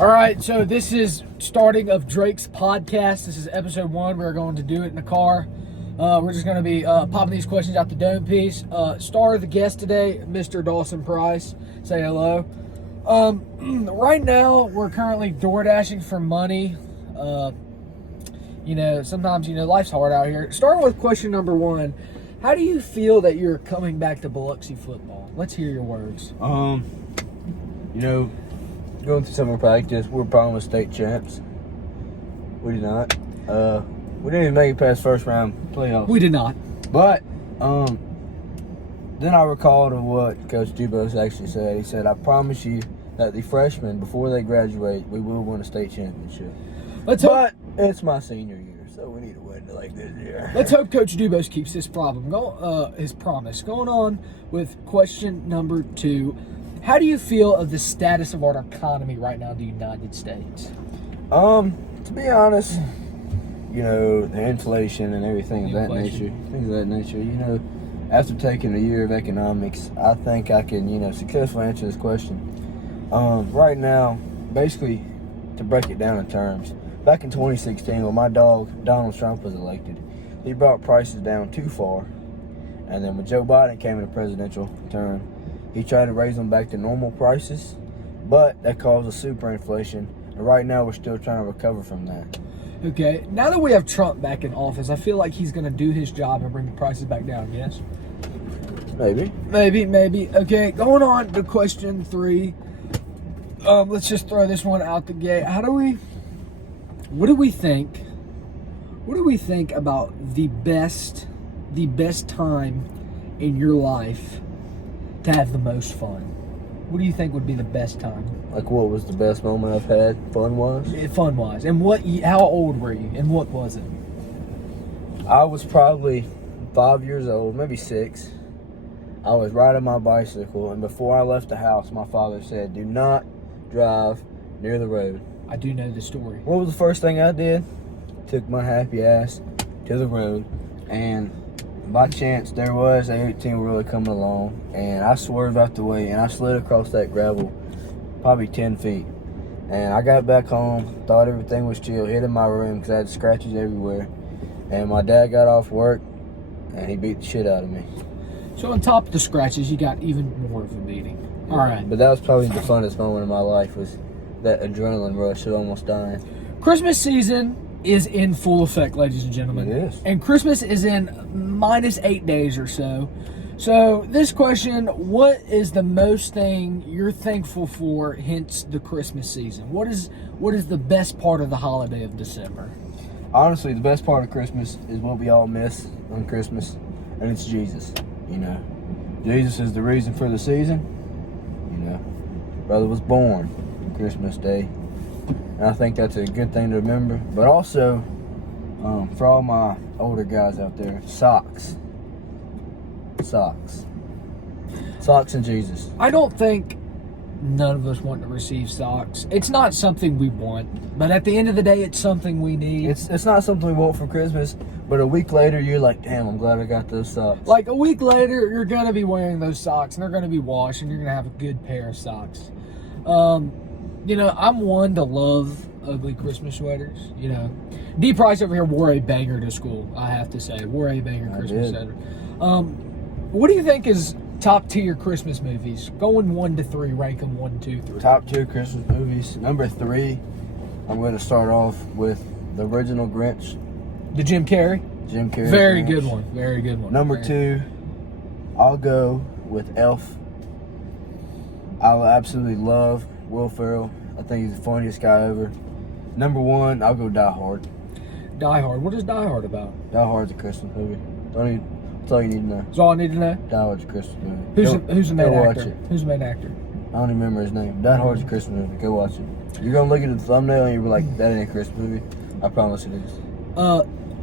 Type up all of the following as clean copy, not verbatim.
All right, so this is starting of Drake's podcast. This is episode 1. We're going to do it in the car. We're just going to be popping these questions out the dome piece. Star of the guest today, Mr. Dawson Price. Say hello. Right now, we're currently door dashing for money. Sometimes, life's hard out here. Starting with question number 1. How do you feel that you're coming back to Biloxi football? Let's hear your words. Going through summer practice, we're promised state champs. We did not. We didn't even make it past first round playoffs. We did not. But then I recalled of what Coach Dubose actually said. He said, "I promise you that the freshmen, before they graduate, we will win a state championship." But it's my senior year, so we need to win it like this year. Let's hope Coach Dubose keeps his promise. Going on with question number 2. How do you feel of the status of our economy right now in the United States? To be honest, the inflation and everything of that nature, things of that nature, after taking a year of economics, I think I can, successfully answer this question. Right now, basically, to break it down in terms, back in 2016, when my dog, Donald Trump, was elected, he brought prices down too far. And then when Joe Biden came in the presidential term, he tried to raise them back to normal prices, but that caused a super inflation. And right now, we're still trying to recover from that. Okay, now that we have Trump back in office, I feel like he's going to do his job and bring the prices back down, yes? Maybe. Maybe. Okay, going on to question 3. Let's just throw this one out the gate. What do we think about the best time in your life to have the most fun? What do you think would be the best time? Like, what was the best moment I've had, fun-wise? Fun-wise. And how old were you, and what was it? I was probably 5 years old, maybe 6. I was riding my bicycle, and before I left the house, my father said, "Do not drive near the road." I do know the story. What was the first thing I did? Took my happy ass to the road, and by chance, there was a 18-wheeler coming along, and I swerved out the way, and I slid across that gravel probably 10 feet. And I got back home, thought everything was chill, hid in my room because I had scratches everywhere. And my dad got off work, and he beat the shit out of me. So on top of the scratches, you got even more of a beating. All right. But that was probably the funnest moment of my life, was that adrenaline rush of almost dying. Christmas season is in full effect, ladies and gentlemen. It is. And Christmas is in minus 8 days or so. So this question, what is the most thing you're thankful for, hence the Christmas season? What is the best part of the holiday of December? Honestly, the best part of Christmas is what we all miss on Christmas, and it's Jesus. Jesus is the reason for the season. Brother was born on Christmas Day. And I think that's a good thing to remember. But also, for all my older guys out there, socks. Socks and Jesus. I don't think none of us want to receive socks. It's not something we want, but at the end of the day, it's something we need. It's not something we want for Christmas, but a week later, you're like, damn, I'm glad I got those socks. Like a week later, you're going to be wearing those socks, and they're going to be washed, and you're going to have a good pair of socks. I'm one to love ugly Christmas sweaters. D. Price over here wore a banger to school, I have to say. Wore a banger Christmas sweater. What do you think is top tier Christmas movies? Going 1 to 3, rank them 1, 2, 3. Top tier Christmas movies. Number 3, I'm going to start off with the original Grinch. The Jim Carrey? Jim Carrey. Very Grinch. good one. Very good one. Number 2, I'll go with Elf. I absolutely love Will Ferrell. I think he's the funniest guy ever. Number 1, I'll go Die Hard. Die Hard. What is Die Hard about? Die Hard's a Christmas movie. That's all you need to know. That's all I need to know? Die Hard's a Christmas movie. Who's the main actor? Watch it. Who's the main actor? I don't even remember his name. Die Hard's a Christmas movie. Go watch it. You're going to look at the thumbnail and you'll be like, that ain't a Christmas movie. I promise it is.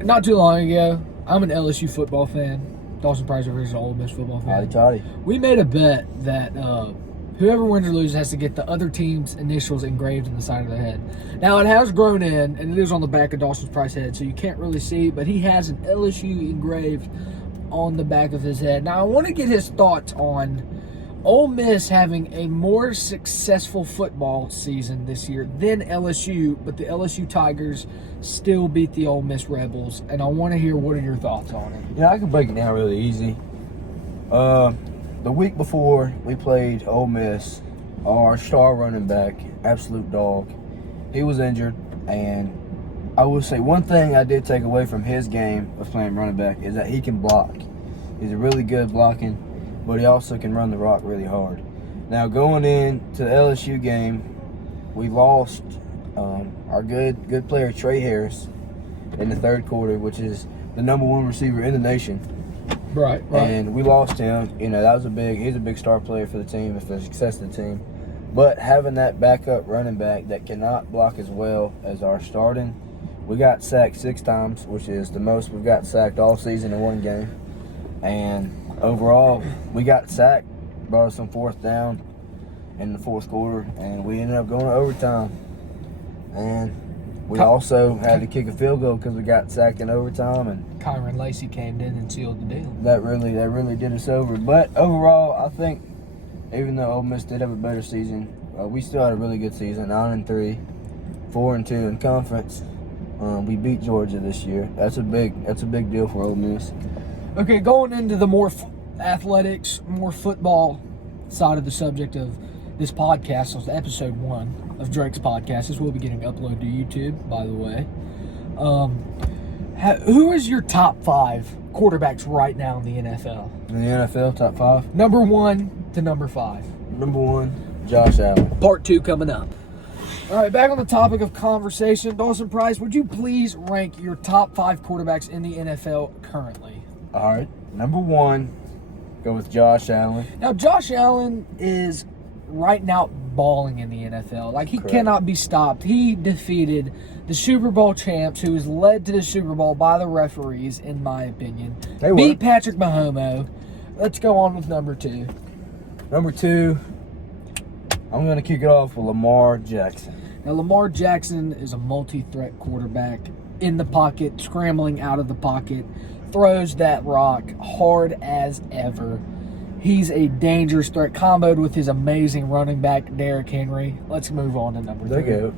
Not too long ago, I'm an LSU football fan. Dawson Price over here is an Ole Miss football fan. Toddy. We made a bet that whoever wins or loses has to get the other team's initials engraved in the side of the head. Now, it has grown in, and it is on the back of Dawson's Price head, so you can't really see, but he has an LSU engraved on the back of his head. Now, I want to get his thoughts on Ole Miss having a more successful football season this year than LSU, but the LSU Tigers still beat the Ole Miss Rebels, and I want to hear what are your thoughts on it. I can break it down really easy. The week before we played Ole Miss, our star running back, absolute dog, he was injured, and I will say one thing I did take away from his game of playing running back is that he can block. He's really good blocking, but he also can run the rock really hard. Now, going into the LSU game, we lost our good player, Trey Harris, in the third quarter, which is the number one receiver in the nation. Right. And we lost him. He's a big star player for the team and for the success of the team. But having that backup running back that cannot block as well as our starting, we got sacked 6 times, which is the most we've got sacked all season in one game. And overall, we got sacked, brought us some fourth down in the fourth quarter, and we ended up going to overtime. And we also had to kick a field goal because we got sacked in overtime, and Kyron Lacey came in and sealed the deal. That really did us over. But overall, I think even though Ole Miss did have a better season, we still had a really good season. 9-3, 4-2 in conference. We beat Georgia this year. That's a big deal for Ole Miss. Okay, going into the more athletics, more football side of the subject of this podcast, so it's episode 1 of Drake's podcast. This will be getting uploaded to YouTube, by the way. Who is your top 5 quarterbacks right now in the NFL? In the NFL, top 5? Number 1 to number 5. Number 1, Josh Allen. Part 2 coming up. All right, back on the topic of conversation. Dawson Price, would you please rank your top 5 quarterbacks in the NFL currently? All right, number 1, go with Josh Allen. Now, Josh Allen is right now balling in the NFL. Like, he Correct. cannot be stopped. He defeated the Super Bowl champs, who was led to the Super Bowl by the referees, in my opinion. They were. Beat Patrick Mahomes. Let's go on with number 2. Number 2, I'm going to kick it off with Lamar Jackson. Now, Lamar Jackson is a multi-threat quarterback in the pocket, scrambling out of the pocket, throws that rock hard as ever. He's a dangerous threat, comboed with his amazing running back, Derrick Henry. Let's move on to number 3. There you go.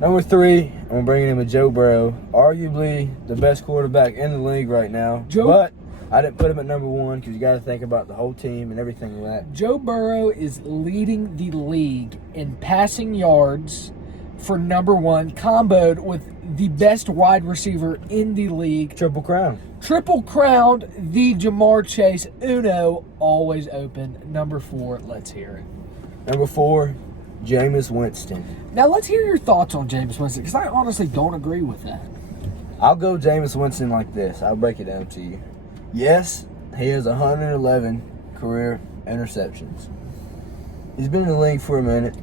Number 3, I'm bringing in with Joe Burrow, arguably the best quarterback in the league right now. But I didn't put him at number 1 because you got to think about the whole team and everything like that. Joe Burrow is leading the league in passing yards for number 1, comboed with the best wide receiver in the league. Triple crown. Triple crowned, the Jamar Chase Uno, always open. Number 4, let's hear it. Number 4, Jameis Winston. Now, let's hear your thoughts on Jameis Winston, because I honestly don't agree with that. I'll go Jameis Winston like this. I'll break it down to you. Yes, he has 111 career interceptions. He's been in the league for a minute,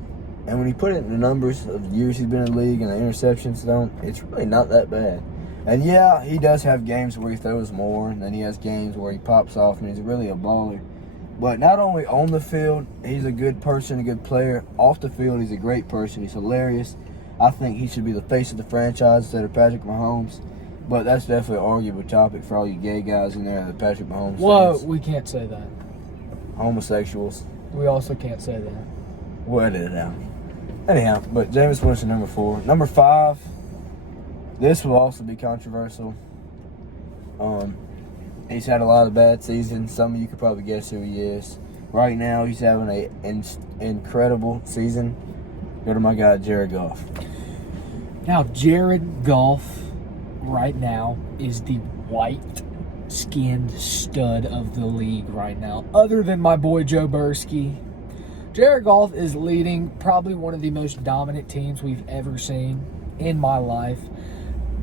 and when you put it in the numbers of years he's been in the league and the interceptions, it's really not that bad. And yeah, he does have games where he throws more, and then he has games where he pops off, and he's really a baller. But not only on the field, he's a good person, a good player. Off the field, he's a great person. He's hilarious. I think he should be the face of the franchise instead of Patrick Mahomes. But that's definitely an arguable topic for all you gay guys in there, the Patrick Mahomes Whoa, fans. we can't say that. Homosexuals. We also can't say that. We'll edit it out. Anyhow, but Jameis Winston, number 4. Number 5, this will also be controversial. He's had a lot of bad seasons. Some of you could probably guess who he is. Right now, he's having an incredible season. Go to my guy, Jared Goff. Now, Jared Goff right now is the white-skinned stud of the league right now. Other than my boy Joe Burski, Jared Goff is leading probably one of the most dominant teams we've ever seen in my life.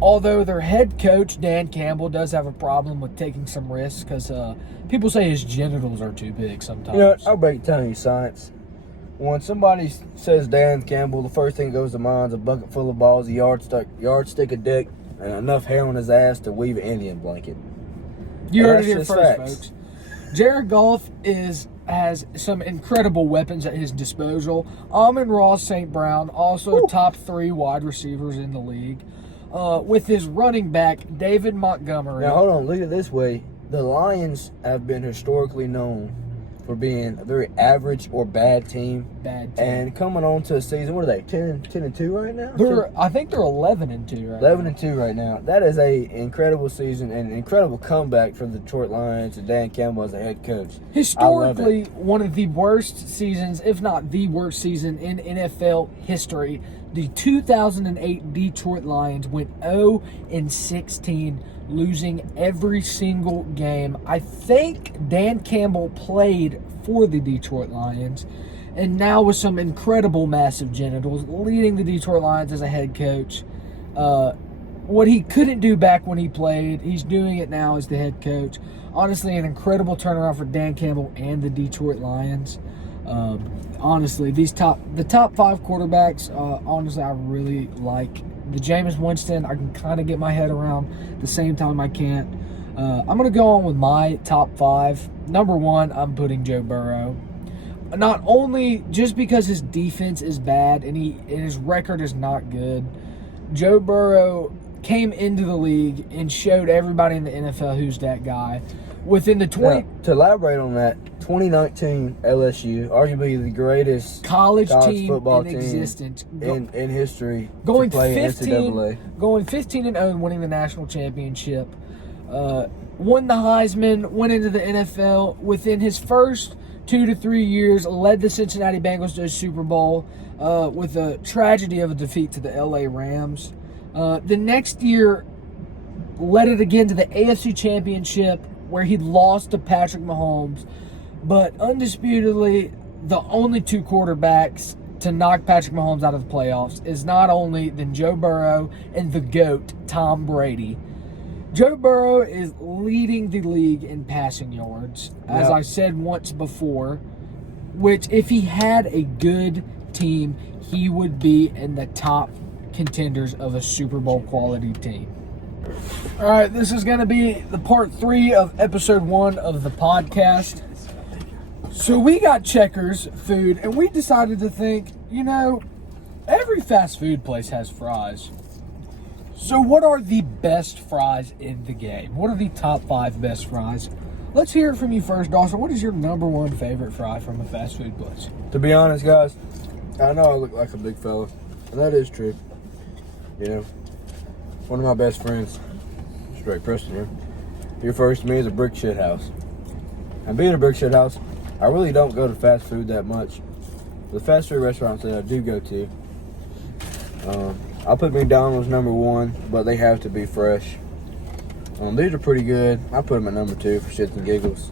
Although their head coach, Dan Campbell, does have a problem with taking some risks because people say his genitals are too big sometimes. You know what? I'll break it down to you, science. When somebody says Dan Campbell, the first thing that goes to mind is a bucket full of balls, a yardstick of dick, and enough hair on his ass to weave an Indian blanket. You heard it here just first, facts. folks. Jared Goff has some incredible weapons at his disposal. Amon-Ra St. Brown, also top 3 wide receivers in the league. With his running back, David Montgomery. Now, hold on. Look at it this way. The Lions have been historically known for for being a very average or bad team. Bad team. And coming on to a season, what are they, 10-2 right now? I think they're 11-2 right 11-2 right now. That is a incredible season and an incredible comeback for the Detroit Lions and Dan Campbell as a head coach. Historically, one of the worst seasons, if not the worst season in NFL history. The 2008 Detroit Lions went 0-16, losing every single game. I think Dan Campbell played for the Detroit Lions, and now with some incredible massive genitals, leading the Detroit Lions as a head coach. What he couldn't do back when he played, he's doing it now as the head coach. Honestly, an incredible turnaround for Dan Campbell and the Detroit Lions. Honestly, the top 5 quarterbacks, honestly, I really like. The Jameis Winston, I can kind of get my head around. The same time, I can't. I'm going to go on with my top 5. Number 1, I'm putting Joe Burrow. Not only just because his defense is bad and his record is not good, Joe Burrow came into the league and showed everybody in the NFL who's that guy. Within the 20... Now, to elaborate on that, 2019 LSU, arguably the greatest college team football in existence. in history Going to play 15, NCAA. Going 15-0 and winning the national championship. Won the Heisman, went into the NFL. Within his first 2 to 3 years, led the Cincinnati Bengals to a Super Bowl with a tragedy of a defeat to the LA Rams. The next year, led it again to the AFC Championship, where he lost to Patrick Mahomes. But undisputedly, the only 2 quarterbacks to knock Patrick Mahomes out of the playoffs is not only than Joe Burrow and the GOAT, Tom Brady. Joe Burrow is leading the league in passing yards, as I said once before, which if he had a good team, he would be in the top contenders of a Super Bowl quality team. All right, this is going to be the part 3 of episode 1 of the podcast. So we got Checkers food, and we decided to think, every fast food place has fries. So what are the best fries in the game? What are the top 5 best fries? Let's hear it from you first, Dawson. What is your number 1 favorite fry from a fast food place? To be honest, guys, I know I look like a big fella, and that is true. One of my best friends, straight Preston here, he refers to me as a brick shit house. And being a brick shit house, I really don't go to fast food that much. The fast food restaurants that I do go to, I'll put McDonald's number 1, but they have to be fresh. These are pretty good. I put them at number 2 for shits and giggles.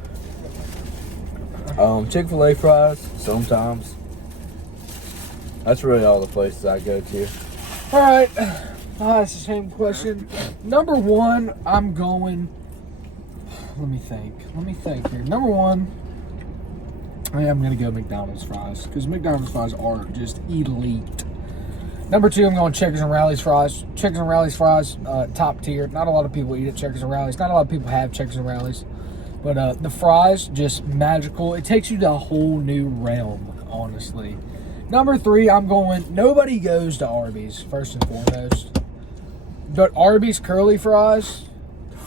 Chick-fil-A fries, sometimes. That's really all the places I go to. All right. It's the same question. Number 1, I'm going... Let me think here. Number 1, I am going to go McDonald's fries, because McDonald's fries are just elite. Number 2, I'm going Checkers and Rally's fries. Checkers and Rally's fries, top tier. Not a lot of people eat at Checkers and Rally's. Not a lot of people have Checkers and Rally's. But the fries, just magical. It takes you to a whole new realm, honestly. Number 3, I'm going, nobody goes to Arby's, first and foremost. But Arby's curly fries,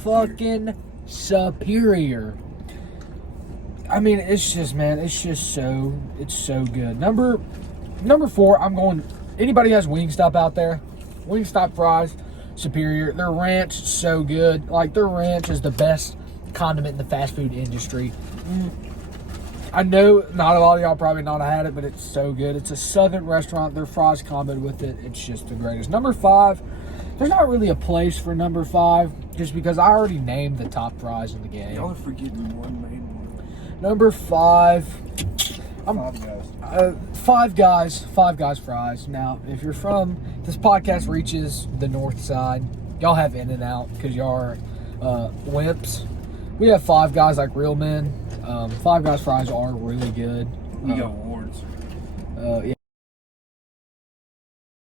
fucking superior. I mean, it's just so good. Number 4, I'm going, anybody has Wingstop out there? Wingstop fries, superior. Their ranch, so good. Like, their ranch is the best condiment in the fast food industry. I know not a lot of y'all probably not had it, but it's so good. It's a southern restaurant. Their fries combo with it, it's just the greatest. Number 5, there's not really a place for number 5, just because I already named the top fries in the game. Y'all are forgetting one main one. Number 5, Five Guys. Five Guys fries. Now, if you're from, this podcast reaches the north side, y'all have In-N-Out because y'all are wimps. We have Five Guys like real men. Five Guys fries are really good. We got awards. Yeah,